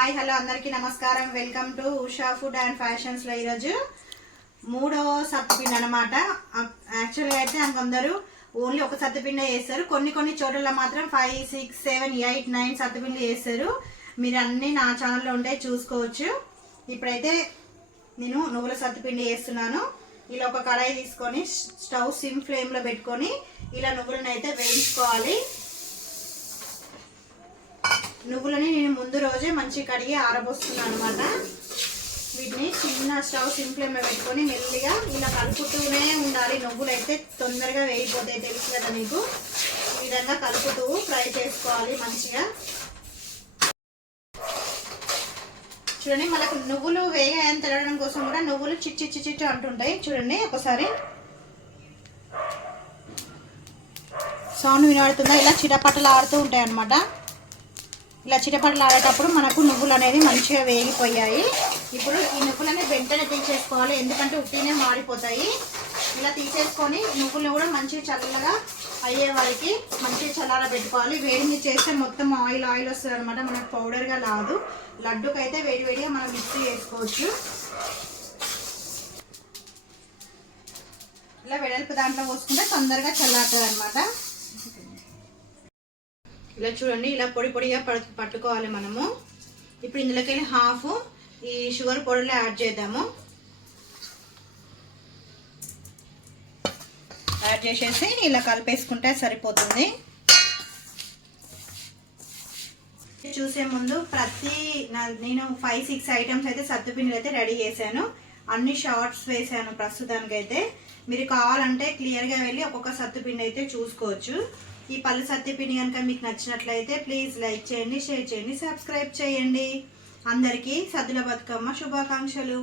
Hi hello అందరికీ నమస్కారం. Welcome to Usha food and ఫ్యాషన్స్లో ఈరోజు మూడో సత్తుపిండి అనమాట యాక్చువల్గా అయితే అందరూ ఓన్లీ ఒక సత్తుపిండి వేస్తారు కొన్ని కొన్ని చోట్ల మాత్రం five six seven eight nine సత్తుపిండి వేస్తారు మీరు అన్నీ నా ఛానల్లో ఉంటాయి చూసుకోవచ్చు. ఇప్పుడైతే నేను నువ్వుల సత్తుపిండి వేస్తున్నాను ఇలా ఒక కడాయి తీసుకొని స్టవ్ సిమ్ ఫ్లేమ్లో పెట్టుకొని ఇలా నువ్వులను అయితే వేయించుకోవాలి. నువ్వులని నేను ముందు రోజే మంచి కడిగి ఆరబోస్తున్నాను అనమాట వీటిని చిన్న స్టవ్ సింప్లేమే పెట్టుకొని మెల్లిగా ఇలా కలుపుతూనే ఉండాలి. నువ్వులు అయితే తొందరగా వేయిపోతాయి తెలుసు కదా మీకు ఈ విధంగా కలుపుతూ ఫ్రై చేసుకోవాలి మంచిగా. చూడండి మనకు నువ్వులు వేగాయని తినడం కోసం కూడా నువ్వులు చిచ్చి చిట్టి అంటుంటాయి. చూడండి ఒకసారి. సౌండ్ వినబడుతుందా? ఇలా చిటపటలు ఆడుతూ ఉంటాయి అన్నమాట ఇలా చిటపడలు ఆడేటప్పుడు మనకు నువ్వులు అనేవి మంచిగా వేగిపోయాయి. ఇప్పుడు ఈ నువ్వులని వెంటనే తీసేసుకోవాలి. ఎందుకంటే ఉట్టినే మారిపోతాయి. ఇలా తీసేసుకొని నువ్వులు కూడా మంచిగా చల్లగా అయ్యే వారికి మంచిగా చల్లార పెట్టుకోవాలి. వేడిని చేస్తే మొత్తం ఆయిల్ ఆయిల్ వస్తుంది అనమాట మనకు పౌడర్గా రాదు. లడ్డుకు అయితే వేడి వేడిగా మనం మిక్సీ చేసుకోవచ్చు. ఇలా వెడల్పు దాంట్లో పోసుకుంటే తొందరగా చల్లారుతుంది అనమాట ఇలా చూడండి ఇలా పొడి పొడిగా పడు- పట్టుకోవాలి మనము. ఇప్పుడు ఇందులోకి హాఫ్ ఈ షుగర్ పొడిలో యాడ్ చేద్దాము. యాడ్ చేసేసి ఇలా కలిపేసుకుంటే సరిపోతుంది. చూసే ముందు ప్రతి నా- నేను ఫైవ్ సిక్స్ ఐటమ్స్ అయితే సత్తుపిండిలు అయితే రెడీ చేశాను. అన్ని షార్ట్స్ వేసాను ప్రస్తుతానికి అయితే మీరు కావాలంటే క్లియర్గా వెళ్ళి ఒక్కొక్క సత్తుపిండి అయితే చూసుకోవచ్చు. ఈ పళ్ళు సత్తుపిండి కనుక మీకు నచ్చినట్లయితే ప్లీజ్ లైక్ చేయండి షేర్ చేయండి సబ్స్క్రైబ్ చేయండి. అందరికీ సద్దుల బతుకమ్మ శుభాకాంక్షలు.